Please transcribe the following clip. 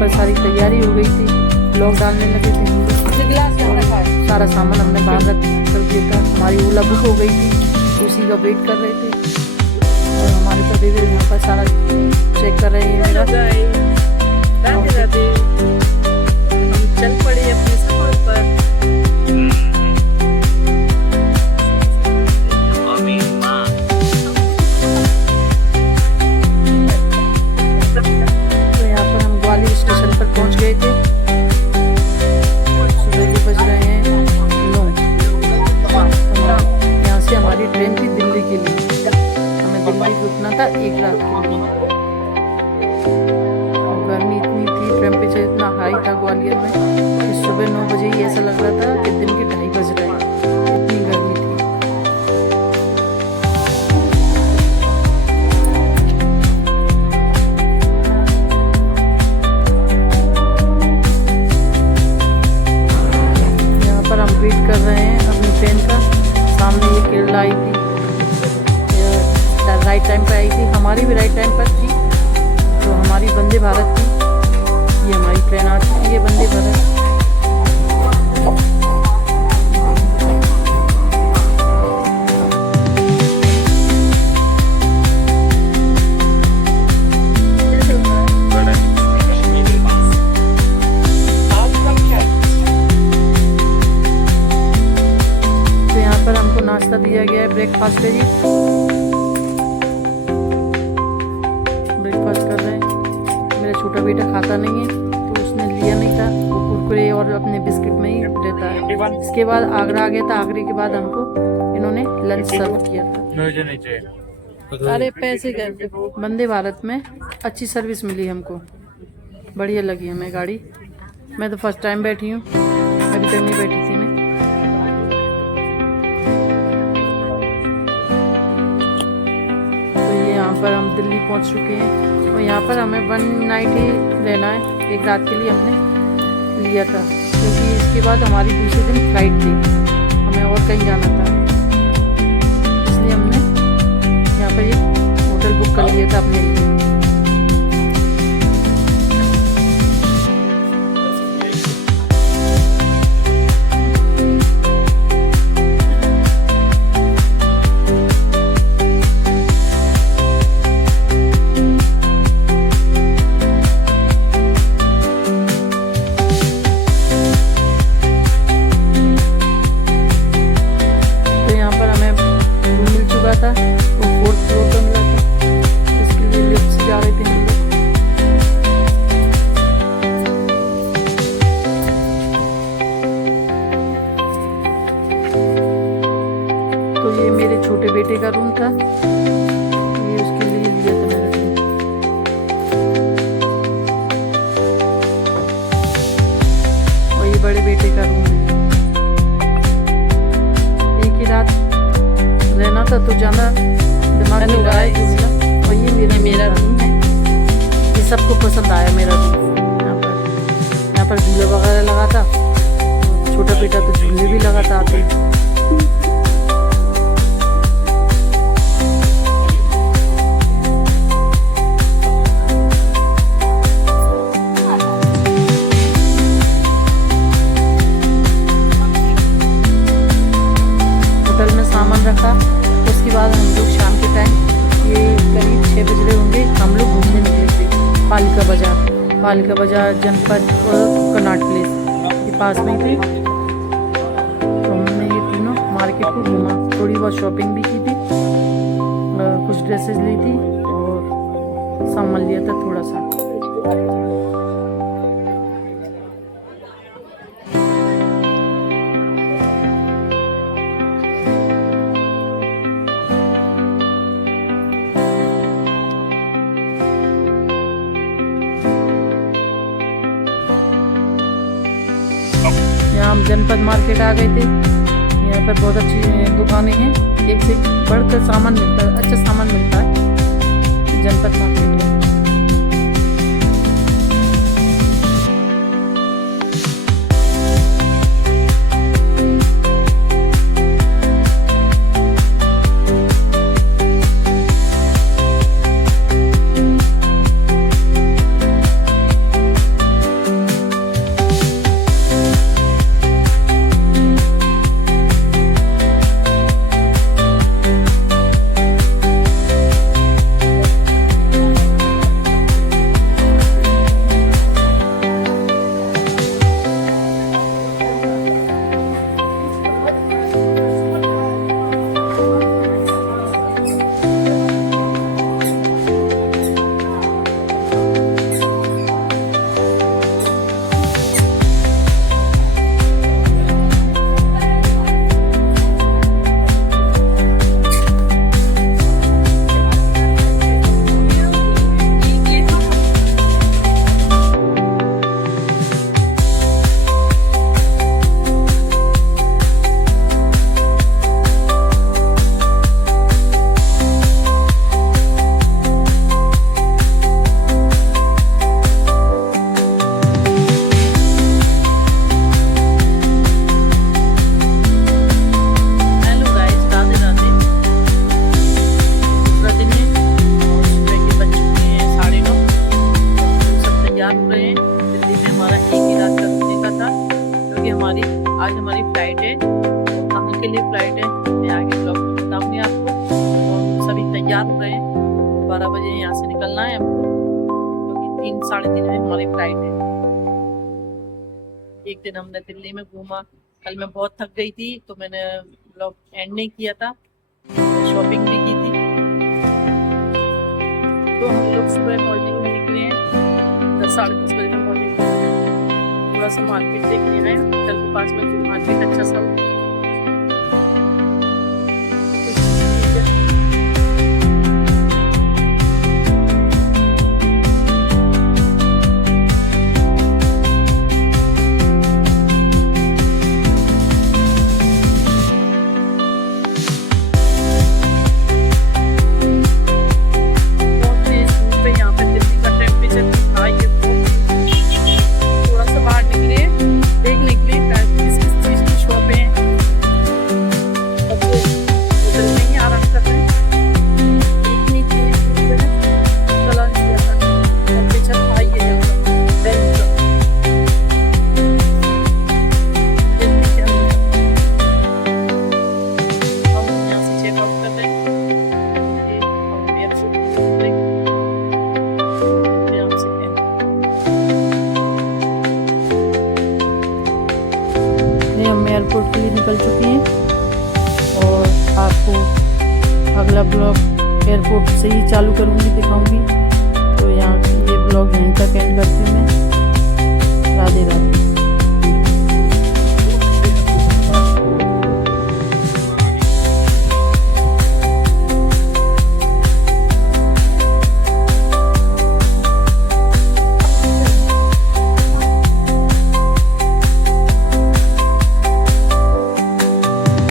पर सारी तैयारी हो गई थी, लोग डालने लगे थे। सारा सामान हमने बाहर रख कर दिया था। हमारी ओला बुक हो गई थी, उसी का वेट कर रहे थे। और हमारे पति भी यहाँ पर सारा चेक कर रहे हैं मेरा। चल पड़े अपने सफर पर। तो यहाँ पर हम ग्वालियर स्टेशन पर पहुँच गए थे। सुबह के बज रहे हैं 9। यहाँ से हमारी ट्रेन थी दिल्ली के लिए। हमें दिल्ली रुकना था 1 रात के लिए। और गर्मी इतनी थी, टेम्परेचर इतना हाई था ग्वालियर में कि सुबह 9 बजे ही ऐसा लग रहा था कि दिन के 2:30 बज रहे हैं, इतनी गर्मी थी। यहाँ पर हम वेट कर रहे हैं अपनी ट्रेन का। सामने ये केरला आई थी, राइट टाइम पर आई थी, हमारी भी राइट टाइम पर थी। तो हमारी वंदे भारत थी, ये हमारी ट्रेन आ चुकी है वंदे भारत। तो यहाँ पर हमको नाश्ता दिया गया है, ब्रेकफास्ट है जी। ब्रेकफास्ट कर रहे हैं। मेरा छोटा बेटा खाता नहीं है तो उसने लिया नहीं था, वो कुरकुरे और अपने बिस्किट में ही रहता है। इसके बाद आगरा आ गया था, आगरे के बाद हमको इन्होंने लंच सर्व किया था। सारे पैसे गए। वंदे भारत में अच्छी सर्विस मिली हमको, बढ़िया लगी हमें गाड़ी। मैं तो फर्स्ट टाइम बैठी हूँ, अभी तक नहीं बैठी थी मैं। यहाँ पर हम दिल्ली पहुँच चुके हैं। और यहाँ पर हमें 1 नाइट ही रहना है, 1 रात के लिए हमने लिया था, क्योंकि इसके बाद हमारी दूसरे दिन फ्लाइट थी, हमें और कहीं जाना था। इसलिए हमने यहाँ पर ये होटल बुक कर लिया था अपने लिए। था, वो 4th फ्लोर पर मिला था, इसके लिए लिफ्ट से जा रहे थे हम लोग। तो ये मेरे छोटे बेटे का रूम था, ये उसके लिए लिया था मैंने रूम। और ये बड़े बेटे का रूम है। एक ही रात रहना था तो ज़्यादा दिमाग में लगा है जो मिला। और ये मेरा रूम है, ये सबको पसंद आया मेरा रूम। यहाँ पर झूले वगैरह लगा था, छोटा बेटा तो झूले भी लगा था आते। होटल में सामान रखा, उसके बाद हम लोग शाम के टाइम, ये करीब 6 बज रहे होंगे, हम लोग घूमने निकले थे। पालिका बाजार, जनपद और कनॉट प्लेस ये पास में थे। तो हमने ये तीनों मार्केट को घूमा, थोड़ी बहुत शॉपिंग भी की थी, कुछ ड्रेसेस ली थी और सामान लिया था थोड़ा सा। यहाँ हम जनपद मार्केट आ गए थे। यहाँ पर बहुत अच्छी दुकानें हैं, एक से बढ़कर सामान मिलता है, अच्छा सामान मिलता है जनपद मार्केट में। 12 बजे यहाँ से निकलना है हमको, क्योंकि 3 साढ़े 3 बजे हमारी फ्लाइट है। एक दिन हमने दिल्ली में घूमा। कल मैं बहुत थक गई थी तो मैंने ब्लॉग एंड नहीं किया था, शॉपिंग भी की थी। तो हम लोग सुबह मॉर्निंग में निकले हैं, 10 साढ़े 10 बजे मॉर्निंग में। थोड़ा सा मार्केट देखने आए, होटल के पास में कोई मार्केट अच्छा सा हो। हम एयरपोर्ट के लिए निकल चुके हैं और आपको अगला ब्लॉग एयरपोर्ट से ही चालू करूँगी, दिखाऊँगी। तो यहाँ ये ब्लॉग यहीं तक एंड करती हूँ मैं।